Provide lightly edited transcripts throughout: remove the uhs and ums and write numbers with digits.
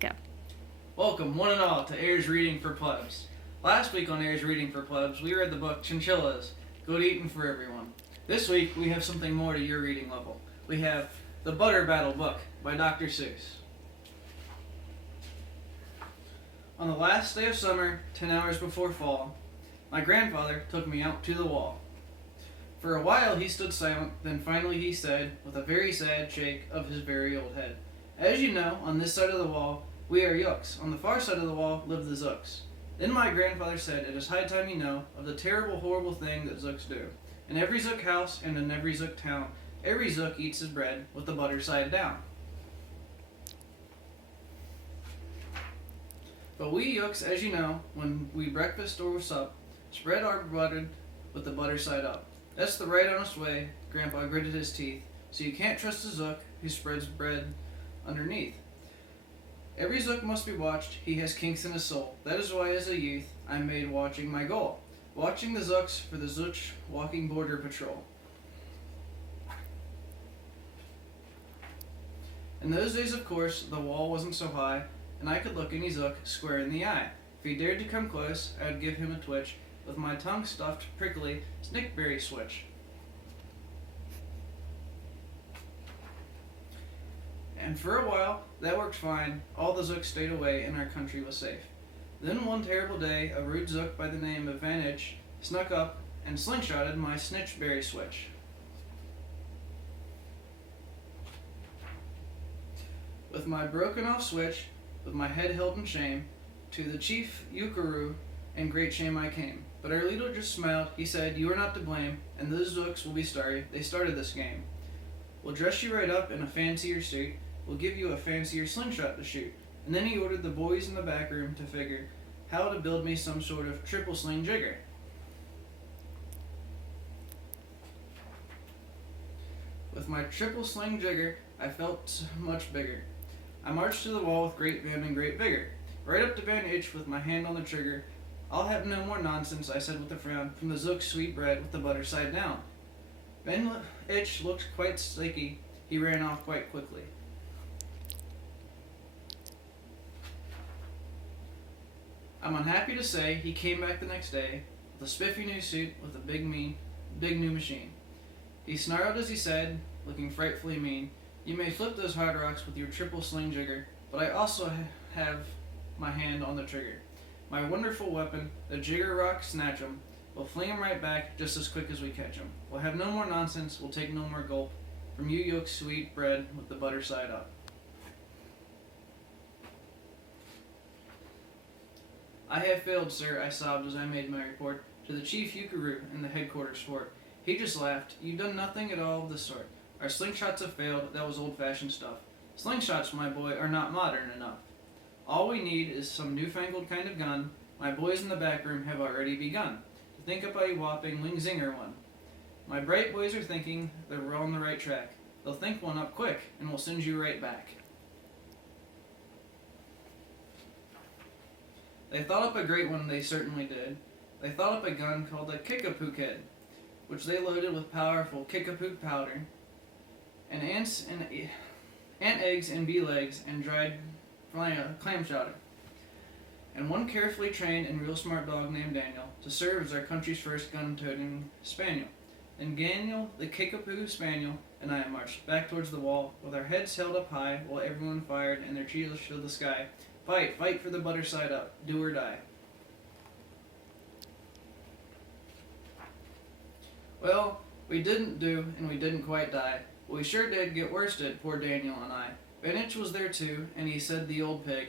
Go. Welcome, one and all, to Ayers Reading for Plebs. Last week on Ayers Reading for Plebs, we read the book Chinchillas, Good Eatin' for Everyone. This week, we have something more to your reading level. We have The Butter Battle book by Dr. Seuss. On the last day of summer, 10 hours before fall, my grandfather took me out to the wall. For a while he stood silent, then finally he said, with a very sad shake of his very old head, "As you know, on this side of the wall, we are Yuks. On the far side of the wall live the Zooks." Then my grandfather said, "It is high time you know of the terrible, horrible thing that Zooks do. In every Zook house and in every Zook town, every Zook eats his bread with the butter side down. But we Yuks, as you know, when we breakfast or sup, spread our bread with the butter side up. That's the right honest way," Grandpa gritted his teeth, "so you can't trust a Zook who spreads bread underneath. Every Zook must be watched, he has kinks in his soul. That is why as a youth I made watching my goal. Watching the Zooks for the Zooch walking border patrol." In those days, of course, the wall wasn't so high, and I could look any Zook square in the eye. If he dared to come close, I would give him a twitch with my tongue stuffed prickly snickberry switch. And for a while, that worked fine. All the Zooks stayed away and our country was safe. Then one terrible day, a rude Zook by the name of Van Itch snuck up and slingshotted my snitchberry switch. With my broken off switch, with my head held in shame, to the chief Euchre in great shame I came. But our leader just smiled. He said, "You are not to blame, and those Zooks will be sorry they started this game. We'll dress you right up in a fancier suit. We'll give you a fancier slingshot to shoot." And then he ordered the boys in the back room to figure how to build me some sort of triple sling jigger. With my triple sling jigger, I felt much bigger. I marched to the wall with great vim and great vigor, right up to Van Itch with my hand on the trigger. "I'll have no more nonsense," I said with a frown, "from the Zook's sweet bread with the butter side down." Van Itch looked quite sticky. He ran off quite quickly. I'm unhappy to say he came back the next day with a spiffy new suit with a big new machine. He snarled as he said, looking frightfully mean, "You may flip those hard rocks with your triple sling jigger, but I also have my hand on the trigger. My wonderful weapon, the jigger rock snatch 'em. We'll fling 'em right back just as quick as we catch 'em. We'll have no more nonsense, we'll take no more gulp from you Yoke's sweet bread with the butter side up." "I have failed, sir," I sobbed as I made my report to the chief Euchre in the headquarters fort. He just laughed. "You've done nothing at all of the sort. Our slingshots have failed. That was old-fashioned stuff. Slingshots, my boy, are not modern enough. All we need is some newfangled kind of gun. My boys in the back room have already begun to think up a whopping wing-zinger one. My bright boys are thinking that we're on the right track. They'll think one up quick, and we'll send you right back." They thought up a great one, they certainly did. They thought up a gun called a Kickapoo Kid, which they loaded with powerful Kickapoo powder, and ant eggs and bee legs and dried clam chowder, and one carefully trained and real smart dog named Daniel to serve as our country's first gun-toting spaniel. Then Daniel, the Kickapoo Spaniel, and I marched back towards the wall with our heads held up high while everyone fired and their cheers filled the sky. Fight, fight for the butter side up, do or die. Well, we didn't do, and we didn't quite die. But we sure did get worsted, poor Daniel and I. Van Itch was there too, and he said, "The old pig.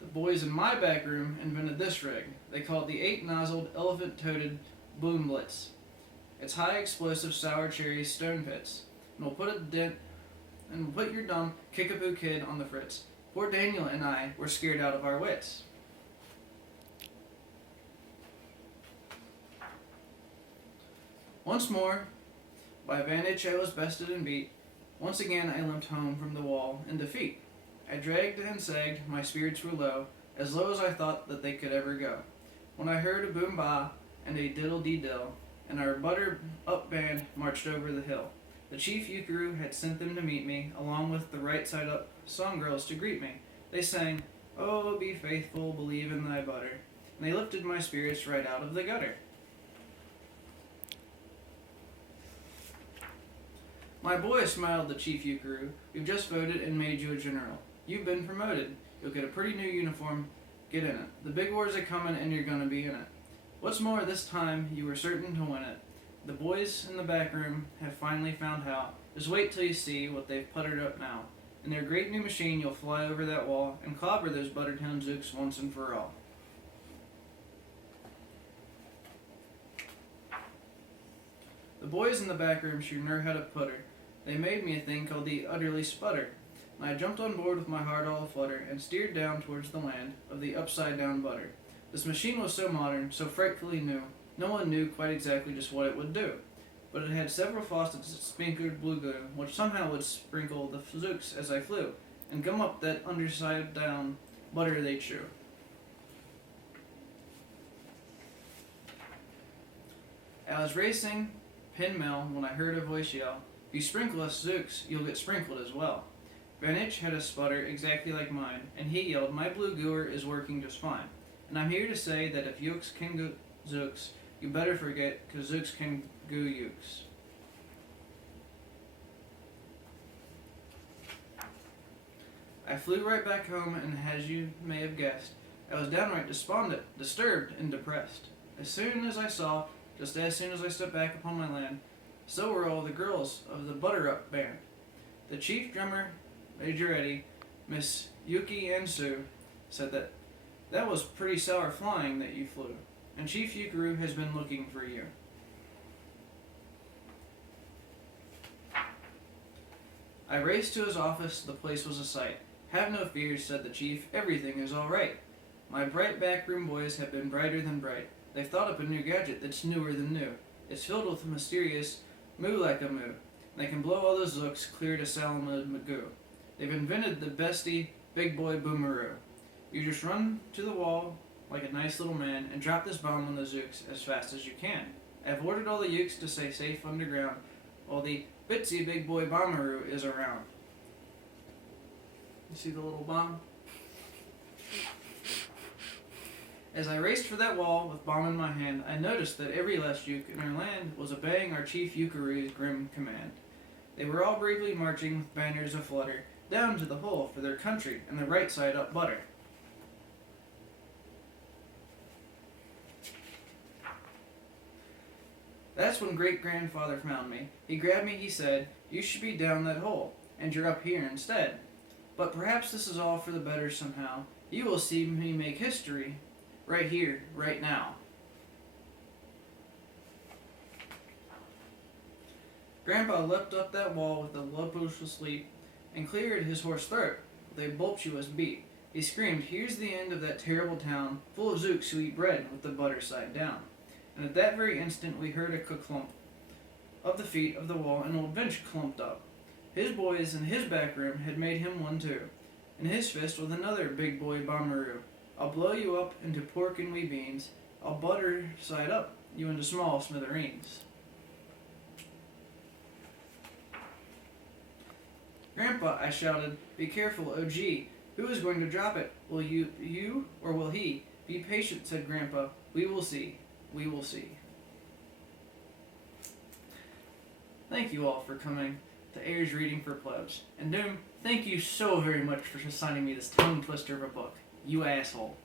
The boys in my back room invented this rig. They call it the 8-nozzled, elephant-toted boom blitz. It's high explosive sour cherry stone pits, and we'll put your dumb Kickapoo Kid on the fritz." Poor Daniel and I were scared out of our wits. Once more, by Van Itch I was bested and beat. Once again I limped home from the wall in defeat. I dragged and sagged, my spirits were low, as low as I thought that they could ever go, when I heard a boom-bah and a diddle-dee-dill, and our butter-up band marched over the hill. The chief Euchre had sent them to meet me, along with the right-side-up song girls to greet me. They sang, Oh, be faithful, believe in thy butter. And they lifted my spirits right out of the gutter. My boy, smiled the chief Yukaru. We've just voted and made you a general. You've been promoted. You'll get a pretty new uniform. Get in it. The big war's a comin' and you're gonna be in it. What's more, this time you were certain to win it. The boys in the back room have finally found how. Just wait till you see what they've puttered up now. In their great new machine, you'll fly over that wall and clobber those Buttertown Zooks once and for all. The boys in the back room sure know how to putter. They made me a thing called the Utterly Sputter, and I jumped on board with my heart all aflutter and steered down towards the land of the upside-down butter. This machine was so modern, so frightfully new, no one knew quite exactly just what it would do. But it had several faucets that sprinkled blue glue, which somehow would sprinkle the Zooks as I flew, and gum up that underside-down butter they chew. I was racing Pin Mill when I heard a voice yell, "If you sprinkle us Zooks, you'll get sprinkled as well." Van Itch had a sputter exactly like mine, and he yelled, "My blue gooer is working just fine." And I'm here to say that if Yooks can go Zooks, you better forget, 'cause Zooks can goo Yooks. I flew right back home, and as you may have guessed, I was downright despondent, disturbed, and depressed. Just as soon as I stepped back upon my land, so were all the girls of the Butter Up band. The chief drummer, Major Eddie, Miss Yuki Ansu, said that was pretty sour flying that you flew, and Chief Yukaru has been looking for you. I raced to his office. The place was a sight. "Have no fears," said the chief. "Everything is all right. My bright backroom boys have been brighter than bright. They've thought up a new gadget that's newer than new. It's filled with a mysterious moo like a moo. They can blow all those Zooks clear to Salama Magoo. They've invented the bestie big boy boomeroo. You just run to the wall like a nice little man and drop this bomb on the Zooks as fast as you can. I've ordered all the Yooks to stay safe underground while the Bitsy big boy bomberoo is around." You see the little bomb? As I raced for that wall with bomb in my hand, I noticed that every last Yook in our land was obeying our chief Yukaru's grim command. They were all bravely marching with banners aflutter down to the hole for their country and the right side up butter. That's when great-grandfather found me. He grabbed me, he said, "You should be down that hole, and you're up here instead. But perhaps this is all for the better somehow. You will see me make history right here, right now." Grandpa leapt up that wall with a voluptuous leap and cleared his hoarse throat with a voluptuous beat. He screamed, "Here's the end of that terrible town, full of Zooks who eat bread with the butter side down." And at that very instant we heard a clump of the feet of the wall, and old Vinch clumped up. His boys in his back room had made him one too. In his fist was another big boy bomberoo. "I'll blow you up into pork and wee beans. I'll butter side up you into small smithereens." "Grandpa," I shouted, "be careful, oh gee. Who is going to drop it? Will you, or will he?" "Be patient," said Grandpa. "We will see. We will see." Thank you all for coming to Ayers Reading for Plebs. And Doom, thank you so very much for assigning me this tongue twister of a book. You asshole.